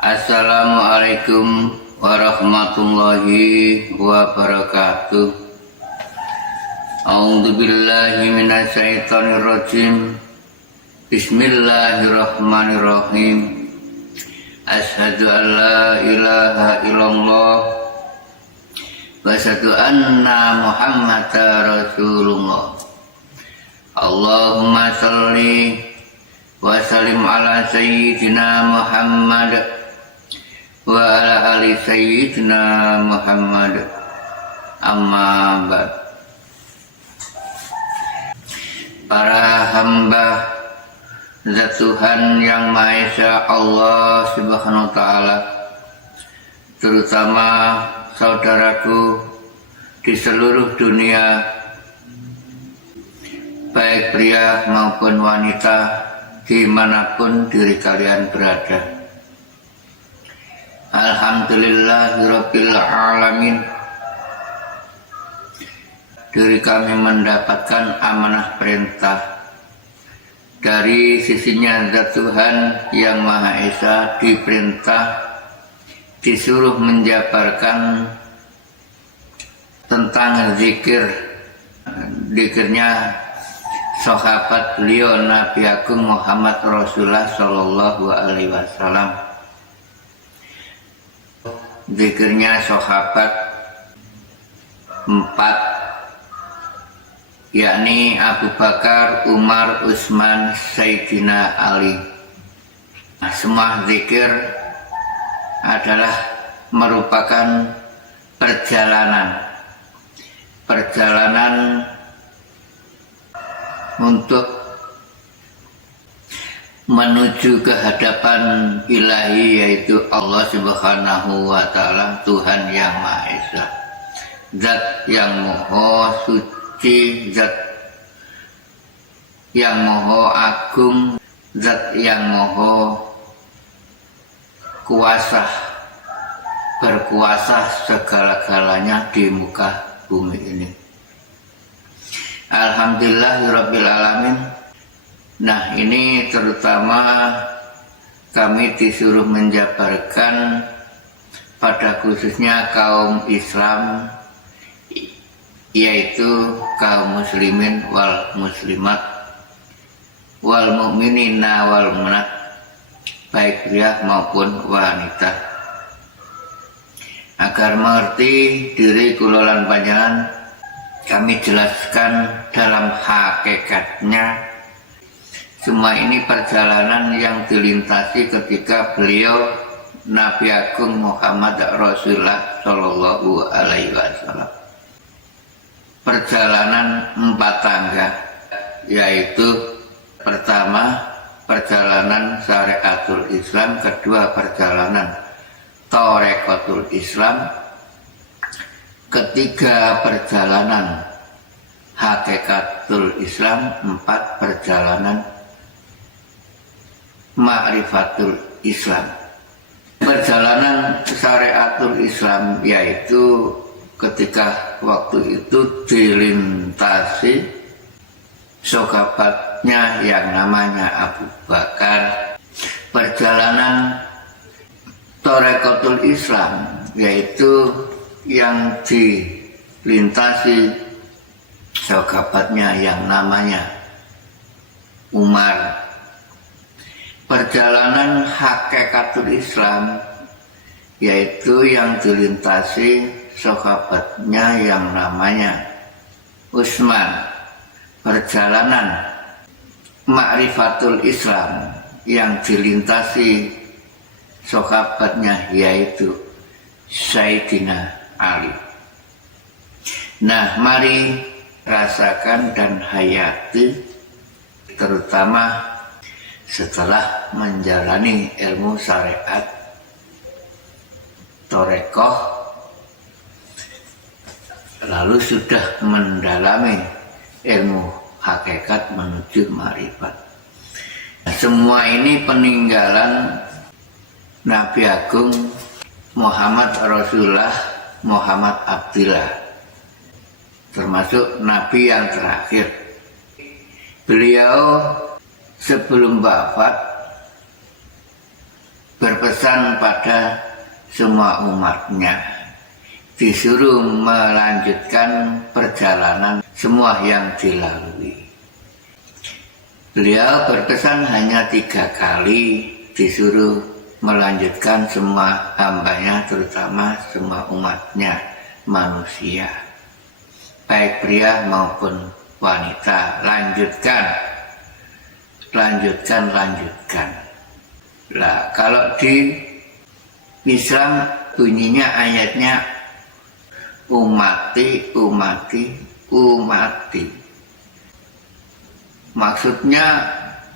Assalamualaikum warahmatullahi wabarakatuh. A'udzu billahi minasyaitonir rajim. Bismillahirrahmanirrahim. Asyhadu an la ilaha illallah wa asyhadu anna Muhammadar Rasulullah. Allahumma shalli wa sallim ala sayyidina Muhammad wa ala ali sayyidina Muhammad. Amma ba'd. Para hamba Zat Tuhan Yang Maha Esa Allah Subhanahu wa Ta'ala, terutama saudaraku di seluruh dunia, baik pria maupun wanita, dimanapun diri kalian berada. Alhamdulillahirabbil alamin. Diri kami mendapatkan amanah perintah dari sisinya Zat Tuhan Yang Maha Esa, diperintah, disuruh menjabarkan tentang zikirnya sahabat beliau Nabi Agung Muhammad Rasulullah Sallallahu Alaihi Wasallam. Zikirnya sahabat 4, yakni Abu Bakar, Umar, Utsman, Sayyidina Ali. Semua zikir adalah merupakan perjalanan untuk menuju ke hadapan ilahi, yaitu Allah Subhanahu wa Ta'ala, Tuhan Yang Maha Esa, Zat yang Maha Suci, Zat yang Maha Agung, Zat yang Maha Kuasa, berkuasa segala-galanya di muka bumi ini. Alhamdulillahirabbil alamin. Nah, ini terutama kami disuruh menjabarkan pada khususnya kaum Islam, yaitu kaum muslimin wal muslimat wal mu'minina wal mu'minat, baik pria maupun wanita, agar mengerti diri kulolan panjangan. Kami jelaskan dalam hakikatnya, semua ini perjalanan yang dilintasi ketika beliau Nabi Agung Muhammad Rasulullah Sallallahu Alaihi Wasallam. Perjalanan 4 tangga, yaitu pertama perjalanan syariatul Islam, kedua perjalanan Thariqatul Islam, ketiga perjalanan Hakikatul Islam, 4 perjalanan Ma'rifatul Islam. Perjalanan syariatul Islam yaitu ketika waktu itu dilintasi sahabatnya yang namanya Abu Bakar. Perjalanan Thariqatul Islam yaitu yang dilintasi sahabatnya yang namanya Umar. Perjalanan Hakikatul Islam yaitu yang dilintasi sahabatnya yang namanya Utsman. Perjalanan Ma'rifatul Islam yang dilintasi sahabatnya yaitu Sayyidina Ali. Nah, mari rasakan dan hayati, terutama setelah menjalani ilmu syariat Thariqah, lalu sudah mendalami ilmu hakikat menuju ma'rifat. Semua ini peninggalan Nabi Agung Muhammad Rasulullah Muhammad Abdillah, termasuk Nabi yang terakhir. Beliau sebelum wafat berpesan pada semua umatnya, disuruh melanjutkan perjalanan semua yang dilalui. Beliau berpesan hanya 3 kali, disuruh melanjutkan semua hambanya, terutama semua umatnya manusia, baik pria maupun wanita. Lanjutkan. Lah, kalau di Islam bunyinya ayatnya umati. Maksudnya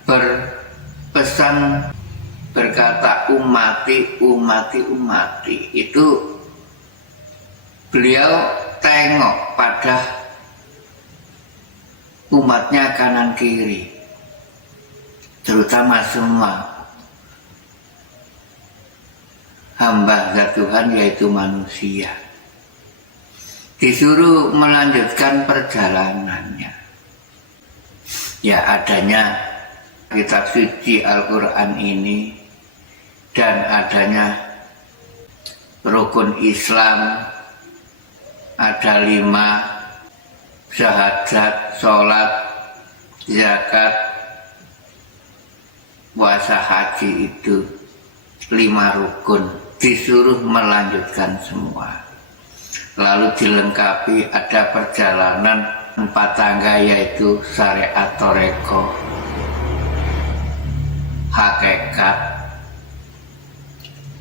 berpesan, berkata umati. Itu beliau tengok pada umatnya kanan kiri, terutama semua hamba zat Tuhan yaitu manusia, disuruh melanjutkan perjalanannya. Ya, adanya kitab suci Al-Quran ini dan adanya rukun Islam, ada 5, syahadat, sholat, zakat, puasa, haji, itu 5 rukun, disuruh melanjutkan semua. Lalu dilengkapi ada perjalanan 4 tangga, yaitu syariat, thariqah, hakikat,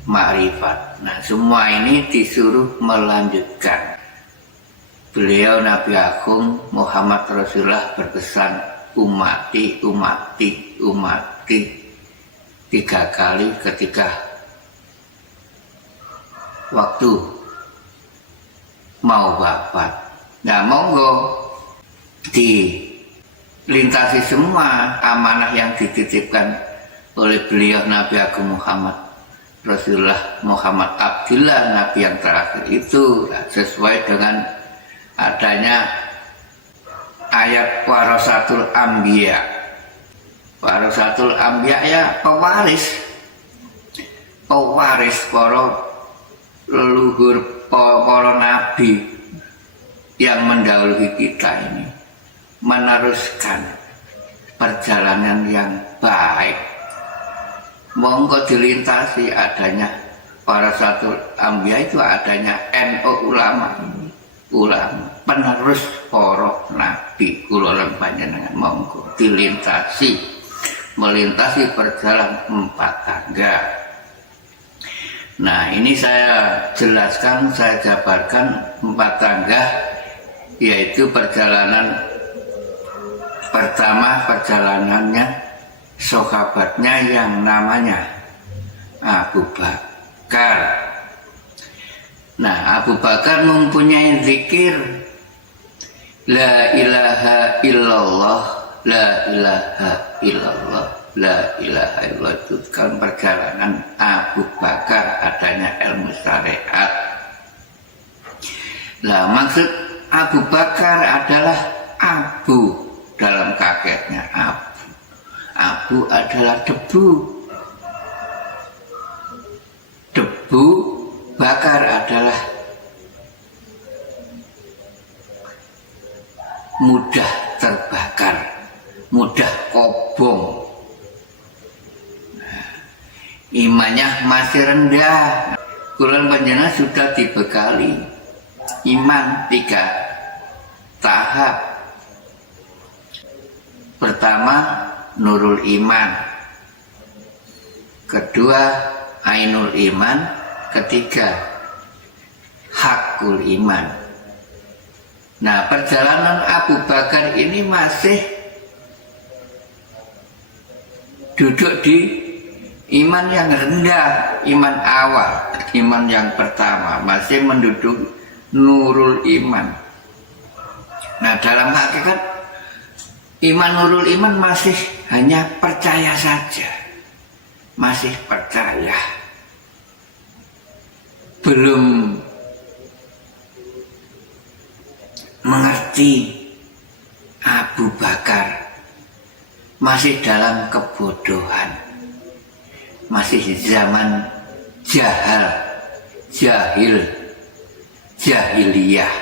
makrifat. Nah, semua ini disuruh melanjutkan. Beliau Nabi Agung Muhammad Rasulullah berpesan umati 3 kali ketika waktu mau wafat. Nah, monggo dilintasi semua amanah yang dititipkan oleh beliau Nabi Agung Muhammad Rasulullah Muhammad Abdullah, Nabi yang terakhir itu, sesuai dengan adanya ayat warasatul anbiya. Warasatul anbiya ya pewaris para leluhur, para nabi yang mendahului kita ini, meneruskan perjalanan yang baik. Monggo dilintasi adanya warasatul anbiya, itu adanya NU ulama penerus para nabi. Kula lan panjenengan monggo melintasi perjalanan 4 tangga. Nah, ini saya jelaskan, saya jabarkan 4 tangga, yaitu perjalanan pertama, perjalanannya sahabatnya yang namanya Abu Bakar. Nah, Abu Bakar mempunyai zikir la ilaha illallah, la ilaha illallah, la ilaha illallah. Itu kan perjalanan Abu Bakar, adanya ilmu syariat. Nah, maksud Abu Bakar adalah abu, dalam kakeknya abu adalah debu, bakar adalah mudah terbakar, mudah kobong. Nah, imannya masih rendah. Kula panjenengan sudah dibekali iman 3 tahap. Pertama, nurul iman. Kedua, ainul iman. Ketiga, hakul iman. Nah, perjalanan Abu Bakar ini masih duduk di iman yang rendah, iman awal, iman yang pertama, masih menduduk nurul iman. Nah, dalam hakikat iman nurul iman masih hanya percaya saja, masih percaya, belum mengerti. Abu Bakar masih dalam kebodohan, masih zaman jahiliyah,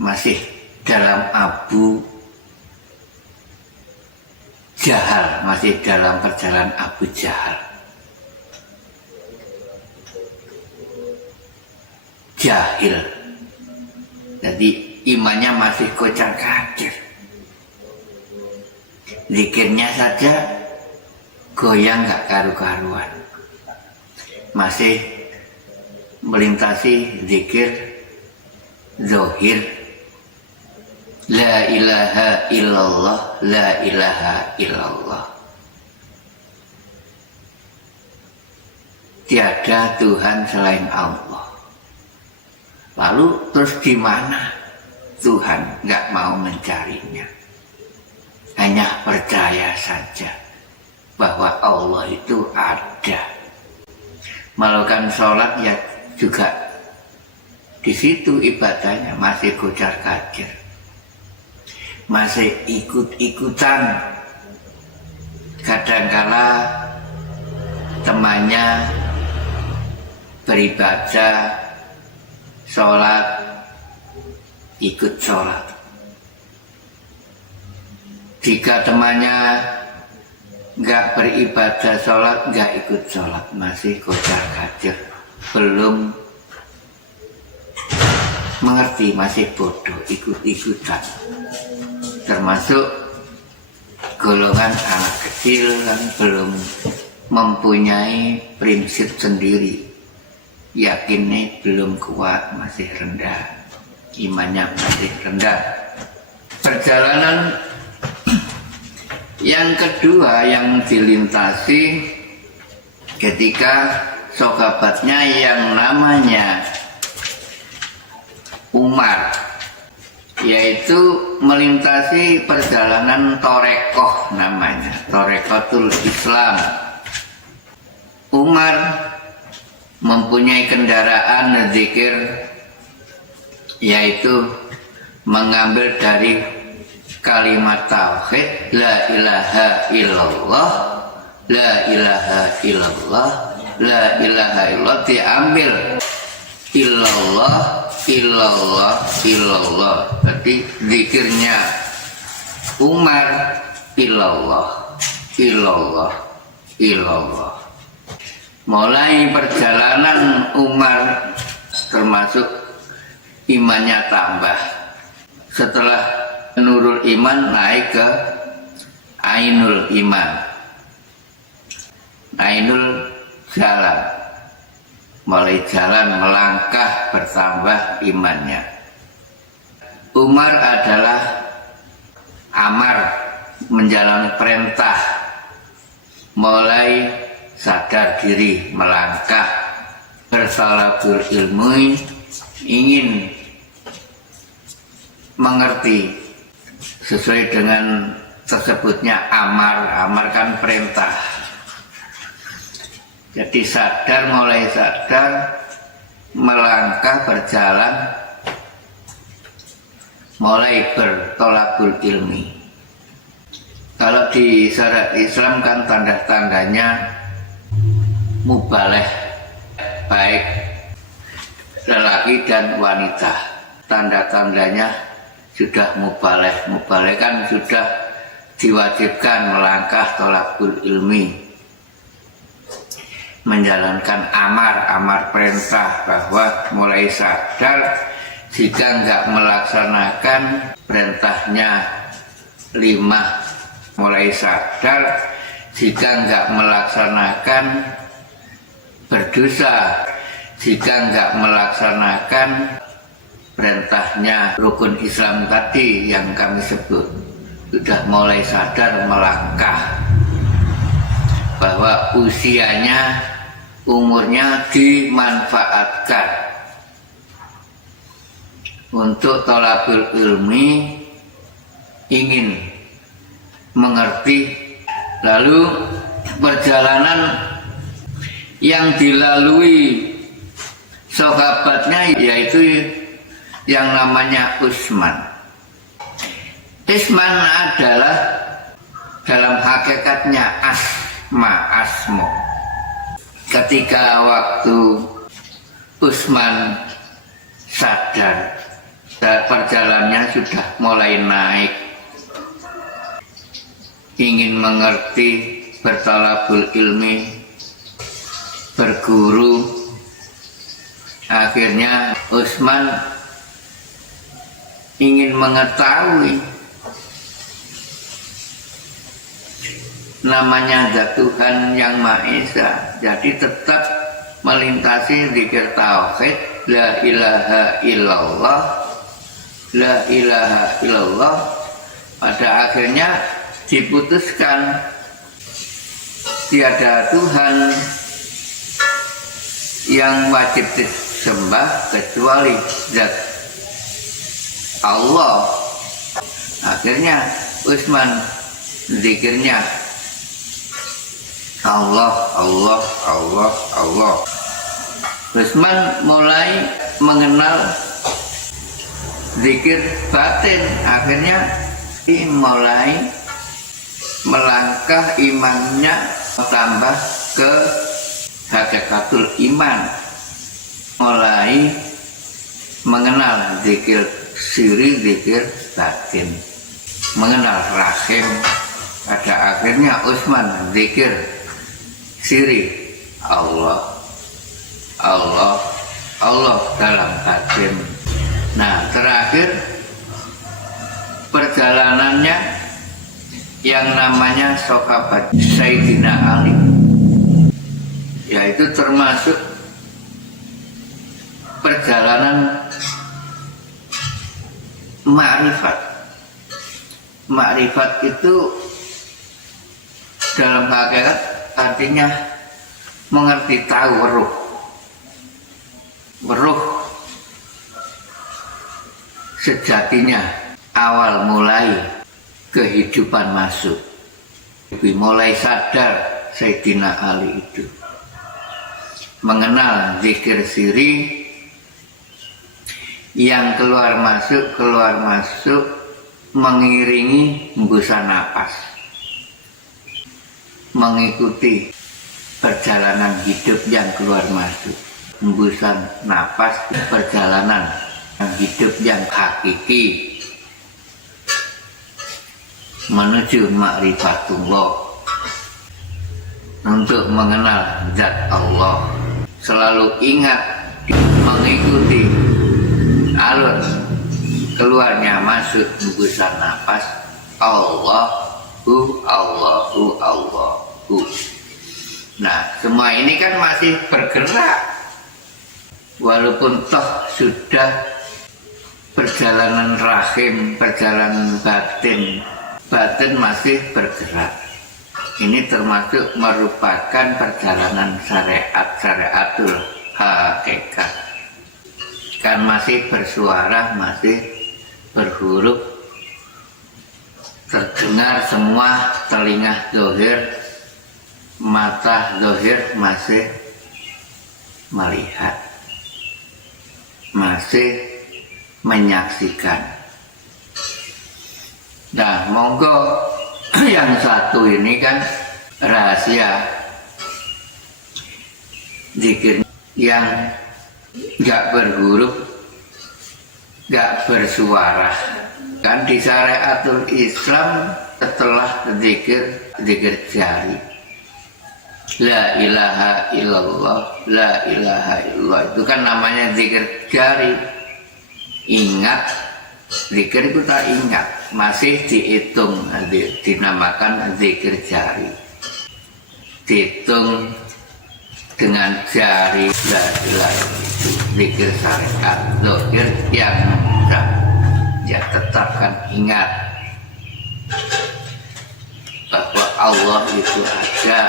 masih dalam Abu Jahal, masih dalam perjalanan Abu Jahal. Jahil, jadi imannya masih kocar kacir, zikirnya saja goyang gak karu-karuan, masih melintasi zikir zahir, la ilaha illallah, la ilaha illallah, tiada Tuhan selain Allah. Lalu terus di mana Tuhan nggak mau mencarinya? Hanya percaya saja bahwa Allah itu ada. Melakukan sholat ya juga di situ ibadahnya masih kocar kacir, masih ikut-ikutan. Kadangkala temannya beribadah, sholat, ikut sholat. Jika temannya nggak beribadah sholat, nggak ikut sholat, masih kocar kacir, belum mengerti, masih bodoh, ikut-ikutan. Termasuk golongan anak kecil yang belum mempunyai prinsip sendiri, yakinnya belum kuat, masih rendah, imannya masih rendah. Perjalanan yang kedua yang dilintasi ketika sahabatnya yang namanya Umar, yaitu melintasi perjalanan Torekoh, namanya Torekotul Islam. Umar mempunyai kendaraan zikir, yaitu mengambil dari kalimat tauhid la ilaha illallah, la ilaha illallah, la ilaha illallah, diambil illallah, illallah, illallah. Berarti zikirnya Umar illallah, illallah, illallah. Mulai perjalanan Umar termasuk imannya tambah. Setelah nurul iman naik ke ainul iman, ainul jalan, mulai jalan melangkah bertambah imannya. Umar adalah amar, menjalani perintah, mulai sadar diri, melangkah bersalabul ilmu, ingin mengerti sesuai dengan tersebutnya amar. Amar kan perintah. Jadi sadar, mulai sadar, melangkah berjalan, mulai bertolakul ilmi. Kalau di syariat Islam kan tanda-tandanya mubaleh, baik lelaki dan wanita. Tanda-tandanya sudah mubaleh. Mubaleh kan sudah diwajibkan melangkah tolakul ilmi, menjalankan amar perintah, bahwa mulai sadar jika nggak melaksanakan perintahnya 5, mulai sadar jika nggak melaksanakan berdosa, jika nggak melaksanakan perintahnya rukun Islam tadi yang kami sebut, sudah mulai sadar melangkah, bahwa usianya, umurnya dimanfaatkan untuk thalabul ilmi, ingin mengerti. Lalu perjalanan yang dilalui sahabatnya yaitu yang namanya Utsman. Utsman adalah dalam hakikatnya asmo. Ketika waktu Utsman sadar perjalanannya sudah mulai naik, ingin mengerti, bertalabul ilmi, berguru. Akhirnya Utsman ingin mengetahui namanya zat Tuhan yang Maha Esa. Jadi tetap melintasi zikir tauhid, la ilaha illallah, la ilaha illallah. Pada akhirnya diputuskan tiada Tuhan yang wajib disembah kecuali zat Allah. Akhirnya Utsman zikirnya Allah, Allah, Allah, Allah. Utsman mulai mengenal zikir batin. Akhirnya mulai melangkah imannya, tambah ke hakikatul iman, mulai mengenal zikir siri, zikir batin, mengenal rahim. Pada akhirnya Utsman zikir siri Allah, Allah, Allah dalam batin. Nah, terakhir perjalanannya yang namanya Sokabat Sayyidina Ali, yaitu termasuk perjalanan ma'rifat. Ma'rifat itu dalam hakikat artinya mengerti, tahu, ruh sejatinya, awal mulai kehidupan masuk. Mulai sadar Sayyidina Ali itu mengenal zikir siri yang keluar masuk mengiringi hembusan napas, mengikuti perjalanan hidup yang keluar masuk. Hembusan napas, perjalanan hidup yang hakiki menuju ma'rifatullah, untuk mengenal zat Allah. Selalu ingat mengikuti alur keluarnya masuk hembusan napas, Allahu, Allahu, Allahu. Nah, semua ini kan masih bergerak, walaupun toh sudah perjalanan rahim, perjalanan batin masih bergerak. Ini termasuk merupakan perjalanan syariatul hakikat. Kan masih bersuara, masih berhuruf, terdengar semua, telinga zahir, mata zahir masih melihat, masih menyaksikan. Nah, monggo yang satu ini kan rahasia zikir yang gak berhuruf, gak bersuara. Kan di syariatul Islam setelah zikir jari, la ilaha illallah, la ilaha illallah, itu kan namanya zikir jari. Ingat, zikir itu tak ingat, masih dihitung, dinamakan zikir jari. Dihitung dengan jari, la ilaha, zikir syariat zahir yang ya tetapkan, ingat bahwa Allah itu ada.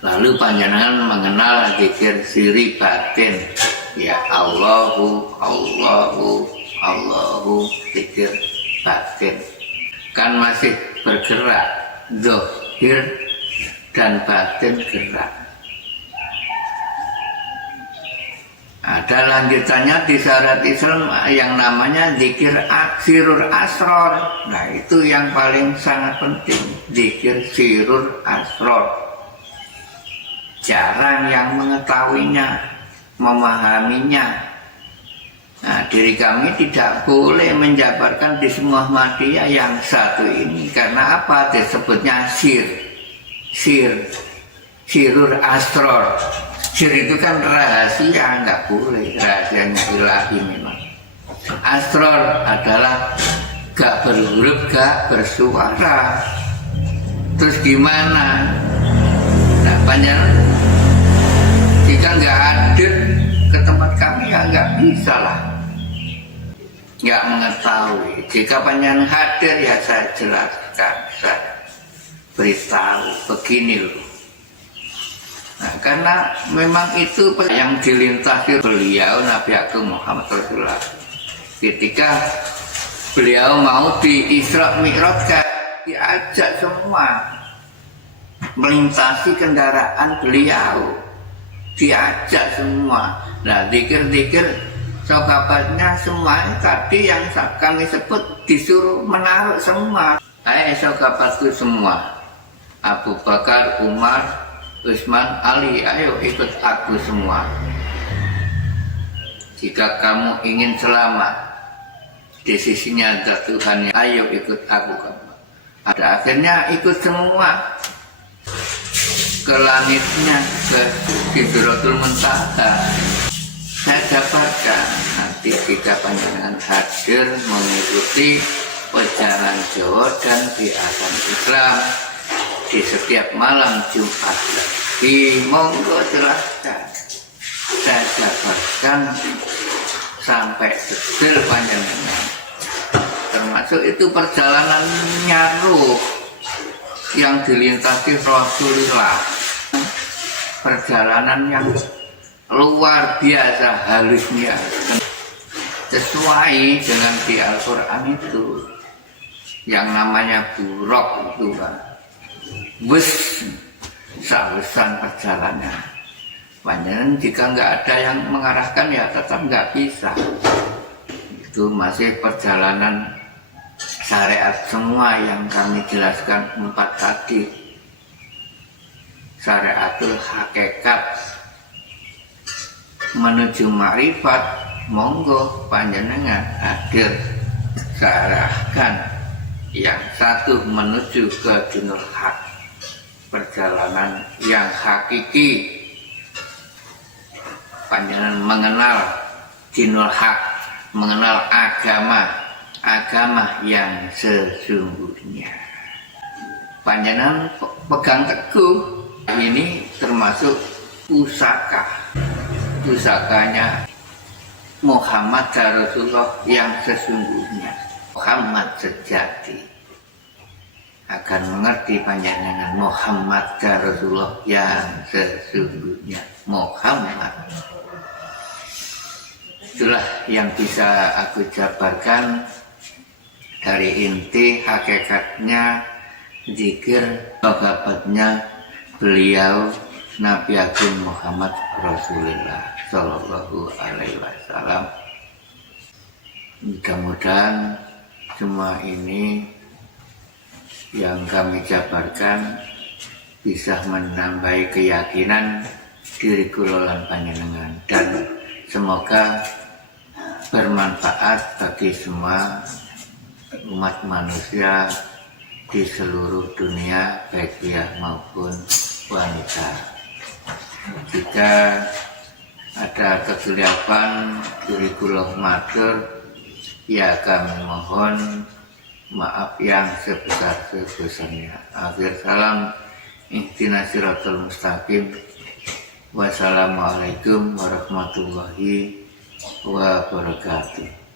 Lalu panjenengan mengenal zikir siri batin, ya Allahu, Allahu, Allahu, zikir batin. Kan masih bergerak, zahir dan batin gerak. Ada lanjutannya di syariat Islam yang namanya zikir sirur asror. Nah itu yang paling sangat penting, zikir sirur asror. Jarang yang mengetahuinya, memahaminya. Nah diri kami tidak boleh menjabarkan di semua Ahmadiyah yang satu ini. Karena apa? Disebutnya sirur asror. Sir itu kan rahasia, nggak boleh, rahasianya ilahi memang. Asror adalah gak berhuruf, gak bersuara. Terus gimana? Nah panjang, jika nggak hadir ke tempat kami ya nggak bisa lah, nggak mengetahui. Jika panjang hadir ya saya jelaskan, saya beritahu begini loh. Nah, karena memang itu yang dilintasi beliau Nabi Agung Muhammad Rasulullah. Ketika beliau mau di Isra Mi'raj, diajak semua melintasi kendaraan beliau, diajak semua. Nah, zikir-zikir sokabatnya semua tadi yang kami sebut disuruh menaruh semua. Sokabatku semua, Abu Bakar, Umar, Utsman, Ali, ayo ikut aku semua. Jika kamu ingin selamat di sisinya Tuhan, ayo ikut aku. Pada akhirnya ikut semua ke langitnya, ke Sidratul Muntaha. Saya dapatkan nanti jika panjenengan hadir mengikuti perjalanan Jawa dan di Azan Islam di setiap malam Jumat di monggo jelaskan, saya dapatkan sampai detail panjangnya, termasuk itu perjalanannya ruh yang dilintasi Rasulullah, perjalanan yang luar biasa halusnya, sesuai dengan di Al-Quran itu yang namanya buruk itu kan. Bus sehalusan perjalanan panjang, jika nggak ada yang mengarahkan ya tetap nggak bisa. Itu masih perjalanan syariat semua yang kami jelaskan 4 tadi. Syariatul hakikat menuju ma'rifat, monggo panjenengan hadir sarahkan. Yang satu menuju ke dinul haq, perjalanan yang hakiki. Panjenengan mengenal dinul haq, mengenal agama yang sesungguhnya. Panjenengan pegang teguh, ini termasuk pusakanya Muhammad Rasulullah yang sesungguhnya, Muhammad sejati. Akan mengerti panjenengan Muhammad Rasulullah yang sesungguhnya, Muhammad. Itulah yang bisa aku jabarkan dari inti hakikatnya zikir sahabatnya beliau Nabi Agung Muhammad Rasulullah Sallallahu Alaihi Wasallam. Mudah-mudahan semua ini yang kami jabarkan bisa menambahi keyakinan diri kula lan panjenengan, dan semoga bermanfaat bagi semua umat manusia di seluruh dunia, baik pria maupun wanita. Jika ada kekeliruan diri kula matur, ya kami mohon maaf yang sebesar-besarnya. Akhir salam, ihdinas siratal mustaqim. Wassalamualaikum warahmatullahi wabarakatuh.